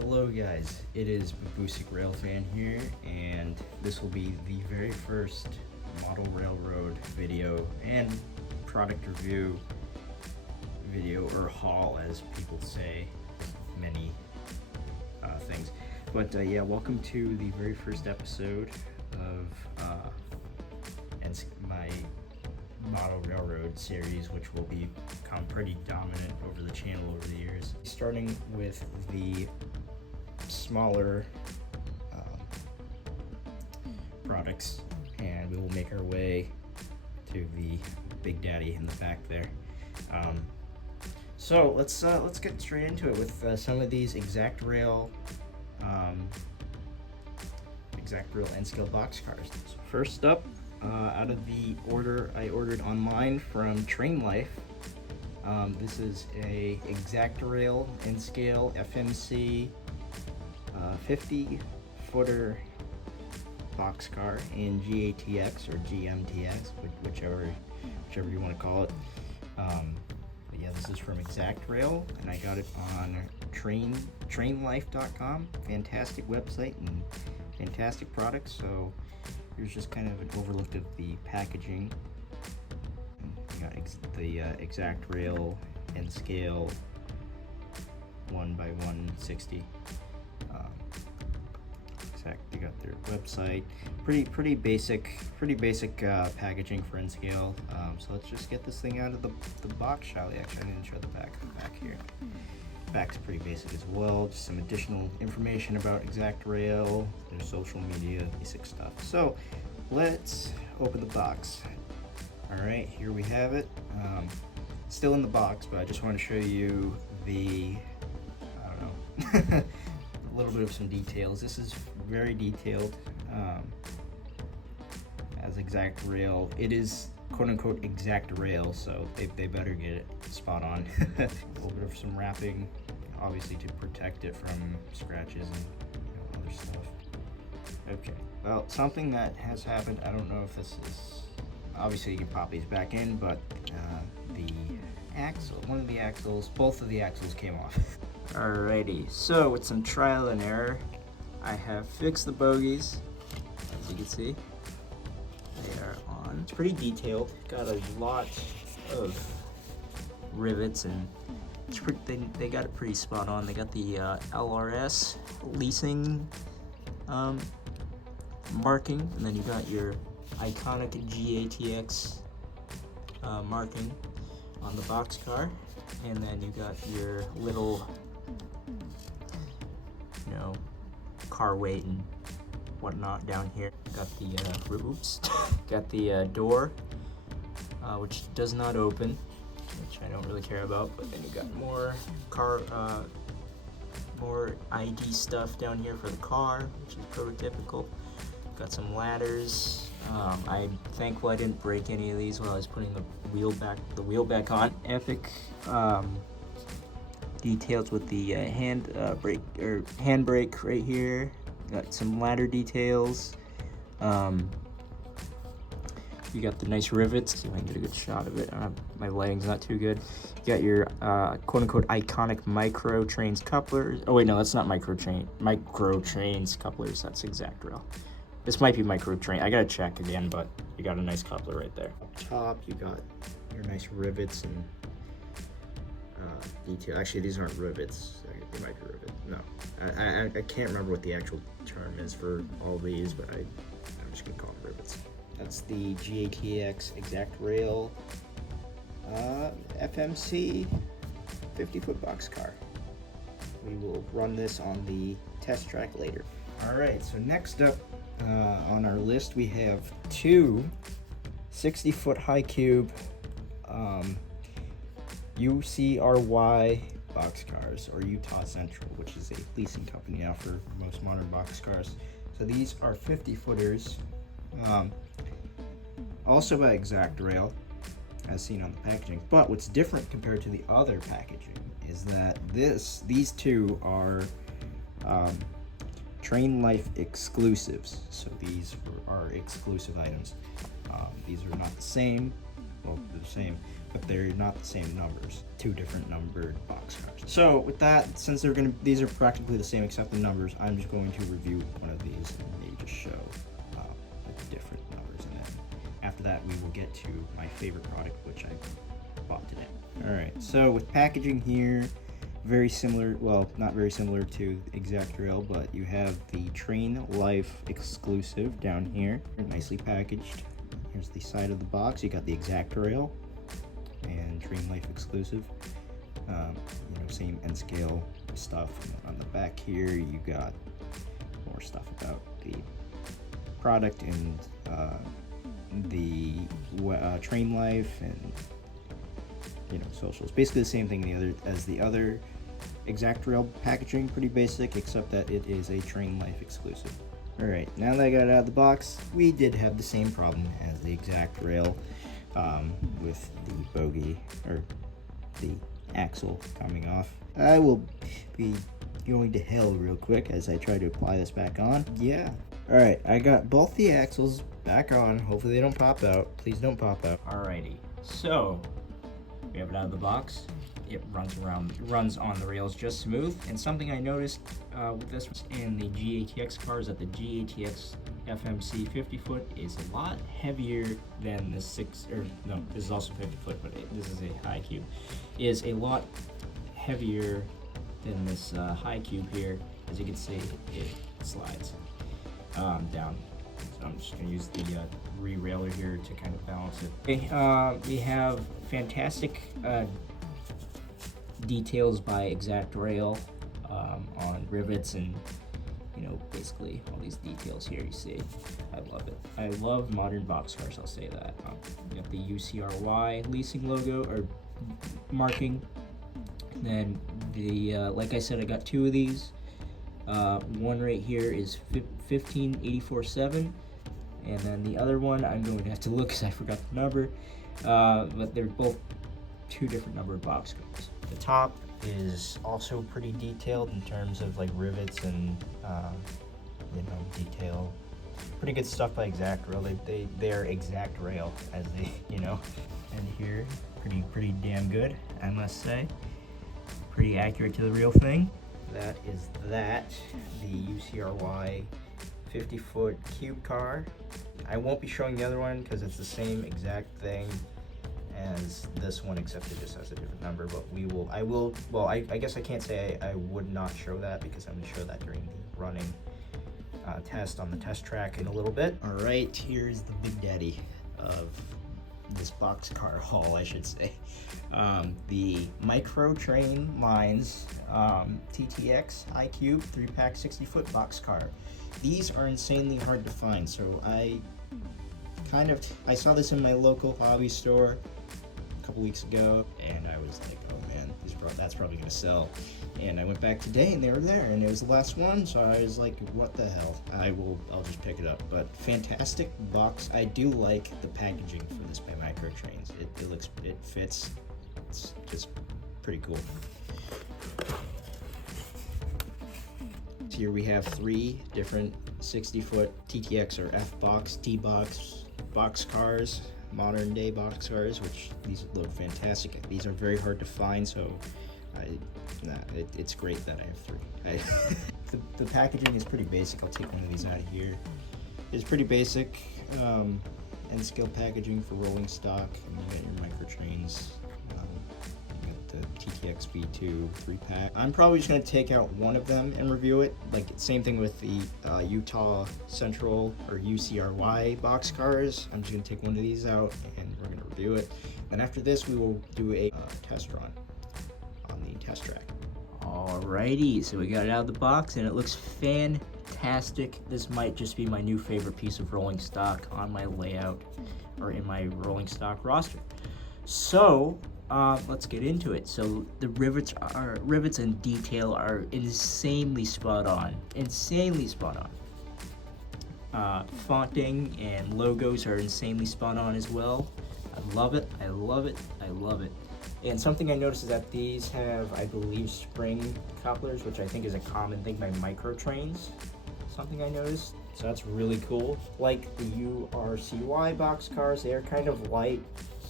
Hello guys, it is ExactRail fan here, and this will be the very first model railroad video and product review video, or haul as people say, many things. But yeah, welcome to the very first episode of my model railroad series, which will become pretty dominant over the channel over the years. Starting with the smaller products, and we will make our way to the big daddy in the back there. So let's get straight into it with some of these ExactRail N-scale boxcars. So first up, out of the order I ordered online from TrainLife, this is a ExactRail N-scale FMC 50-footer boxcar in GATX or GMTX, whichever you want to call it. But yeah, this is from ExactRail, and I got it on TrainLife.com. Fantastic website and fantastic products. So here's just kind of an overlook of the packaging. We got the ExactRail N-scale 1x160. They got their website. Pretty basic packaging for N-scale. So let's just get this thing out of the box, shall we? Actually, I didn't show the back here. Back's pretty basic as well. Just some additional information about ExactRail, their social media, basic stuff. So let's open the box. All right, here we have it. Still in the box, but I just want to show you the, I don't know, a little bit of some details. This is very detailed. As ExactRail, it is quote-unquote ExactRail, so they better get it spot on. A little bit of some wrapping, obviously to protect it from scratches and other stuff. Okay, well, something that has happened, I don't know if this is, obviously you can pop these back in, but the axle, one of the axles, both of the axles came off. Alrighty, so with some trial and error, I have fixed the bogies. As you can see, they are on. It's pretty detailed. Got a lot of rivets, and it's they got it pretty spot on. They got the LRS leasing marking, and then you got your iconic GATX marking on the boxcar, and then you got your little, car weight and whatnot down here. Got the door, which does not open, which I don't really care about. But then you got more more ID stuff down here for the car, which is prototypical. Got some ladders. I'm thankful I didn't break any of these while I was putting the wheel back on. Epic details with the handbrake right here. Got some ladder details. You got the nice rivets. See if I can get a good shot of it. My lighting's not too good. You got your quote-unquote iconic micro trains couplers. Oh wait, no, that's not micro trains couplers. That's ExactRail. This might be micro train. I gotta check again, but you got a nice coupler right there. Up top, you got your nice rivets and detail. Actually, these aren't rivets. They might be rivets. No, I can't remember what the actual term is for all these, but I'm just gonna call them rivets. That's the GATX ExactRail FMC 50-foot boxcar. We will run this on the test track later. All right. So next up on our list, we have two 60-foot high cube UCRY boxcars, or Utah Central, which is a leasing company now for most modern boxcars. So these are 50-footers, also by ExactRail, as seen on the packaging. But what's different compared to the other packaging is that these two are TrainLife Exclusives. So these are exclusive items. These are not the same. Well, they're the same, but they're not the same numbers. Two different numbered boxcars. So with that, since these are practically the same except the numbers, I'm just going to review one of these and maybe just show the different numbers, and then after that we will get to my favorite product, which I bought today. All right, so with packaging here, very similar, well, not very similar to ExactRail, but you have the TrainLife Exclusive down here, nicely packaged. Here's the side of the box. You got the ExactRail and TrainLife Exclusive. Same N scale stuff. And on the back here, you got more stuff about the product and the TrainLife and socials. Basically the same thing as the other ExactRail packaging. Pretty basic, except that it is a TrainLife exclusive. All right, now that I got it out of the box, we did have the same problem as the ExactRail with the bogie or the axle coming off. I will be going to hell real quick as I try to apply this back on. Yeah. All right, I got both the axles back on. Hopefully they don't pop out. Please don't pop out. Alrighty, so we have it out of the box. It runs on the rails just smooth. And something I noticed with this in the GATX cars, that the GATX FMC 50-foot is a lot heavier than the this is also 50-foot, but this is a high cube, is a lot heavier than this high cube here. As you can see, it slides down. So I'm just gonna use the re-railer here to kind of balance it. Okay, we have fantastic details by ExactRail on rivets and basically all these details here you see. I love it. I love modern boxcars, I'll say that. You got the Ucry leasing logo or marking. And then the like I said, I got two of these. One right here is 15847, and then the other one I'm going to have to look because I forgot the number. But they're both two different numbered boxcars. The top is also pretty detailed in terms of like rivets and detail. Pretty good stuff by ExactRail. They are ExactRail, as they and here pretty damn good, I must say. Pretty accurate to the real thing. That is the Ucry 50-foot cube car. I won't be showing the other one because it's the same exact thing as this one, except it just has a different number. But I guess I can't say I would not show that, because I'm going to show that during the running test on the test track in a little bit. All right, here's the big daddy of this boxcar haul, I should say. The micro train lines TTX iCube 3-pack 60-foot boxcar. These are insanely hard to find, so I saw this in my local hobby store a couple weeks ago, and I was like, oh man, that's probably gonna sell. And I went back today and they were there, and it was the last one, so I was like, what the hell, I'll just pick it up. But fantastic box. I do like the packaging for this by Micro Trains. It fits. It's just pretty cool. Here we have 3 different 60-foot TTX or F-box, T-box boxcars, modern day boxcars, which these look fantastic. These are very hard to find, so it's great that I have 3. The packaging is pretty basic. I'll take one of these out of here. It's pretty basic and scale packaging for rolling stock. And you got your micro trains. You got the TTX V2 3-pack. I'm probably just gonna take out one of them and review it. Like same thing with the Utah Central or UCRY boxcars. I'm just gonna take one of these out and we're gonna review it. Then after this, we will do a test run on the test track. Alrighty, so we got it out of the box and it looks fantastic. This might just be my new favorite piece of rolling stock on my layout or in my rolling stock roster. So let's get into it. So the rivets and detail are insanely spot on. Fonting and logos are insanely spot on as well. I love it. And something I noticed is that these have, I believe, spring couplers, which I think is a common thing by micro trains. Something I noticed. So that's really cool. Like the URCY boxcars, they are kind of light,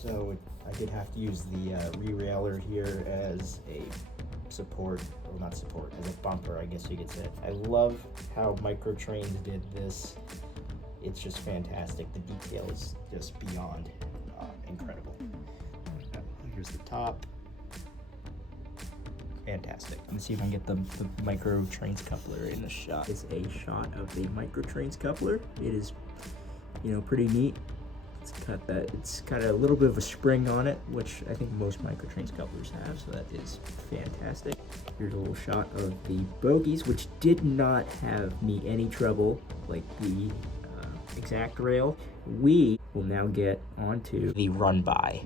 so I did have to use the re-railer here as a support, well not support, as a bumper, I guess you could say. I love how Micro Trains did this. It's just fantastic. The detail is just beyond incredible. Here's the top. Fantastic. Let me see if I can get the Micro Trains coupler in the shot. It's a shot of the Micro Trains coupler. It is, you know, pretty neat. It's got a little bit of a spring on it, which I think most Micro Trains couplers have, so that is fantastic. Here's a little shot of the bogies, which did not have me any trouble like the ExactRail. We will now get onto the run by.